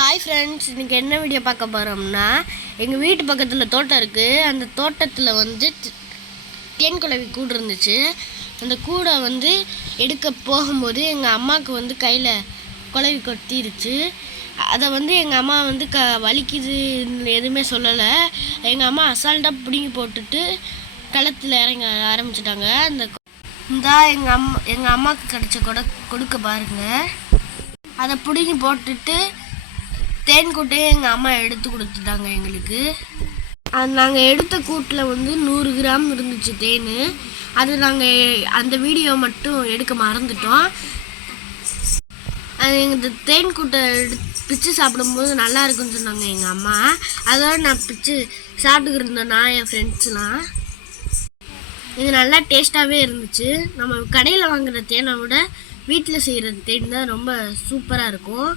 Hi friends, இன்றைக்கி என்ன video பார்க்க போகிறோம்னா, எங்கள் வீட்டு பக்கத்தில் தோட்டம் இருக்குது. அந்த தோட்டத்தில் வந்து தேன் குளவி கூடு இருந்துச்சு. அந்த கூடை வந்து எடுக்க போகும்போது எங்கள் அம்மாவுக்கு வந்து கையில் குளவி கொத்திருச்சு. அதை வந்து எங்கள் அம்மா வந்து வலிக்குது எதுவுமே சொல்லலை. எங்கள் அம்மா அசால்ட்டாக பிடுங்கி போட்டுட்டு களத்தில் இறங்க ஆரம்பிச்சிட்டாங்க. எங்கள் அம்மாவுக்கு கிடச்ச கொடுக்க பாருங்கள். அதை பிடுங்கி போட்டுட்டு தேன் கூட்டையே எங்கள் அம்மா எடுத்து கொடுத்துட்டாங்க எங்களுக்கு. நாங்கள் எடுத்த கூட்டில் வந்து 100 கிராம் இருந்துச்சு தேன். அது நாங்கள் அந்த வீடியோ மட்டும் எடுக்க மறந்துட்டோம். அது எங்கள் தேன் கூட்டை பிச்சு சாப்பிடும்போது நல்லா இருக்குன்னு சொன்னாங்க எங்கள் அம்மா. அதோட நான் பிச்சு சாப்பிட்டுக்கிட்டு இருந்தேன், நான் என் ஃப்ரெண்ட்ஸ்லாம். இது நல்லா டேஸ்ட்டாகவே இருந்துச்சு. நம்ம கடையில் வாங்குகிற தேனை விட வீட்டில் செய்கிற தேன் தான் ரொம்ப சூப்பராக இருக்கும்.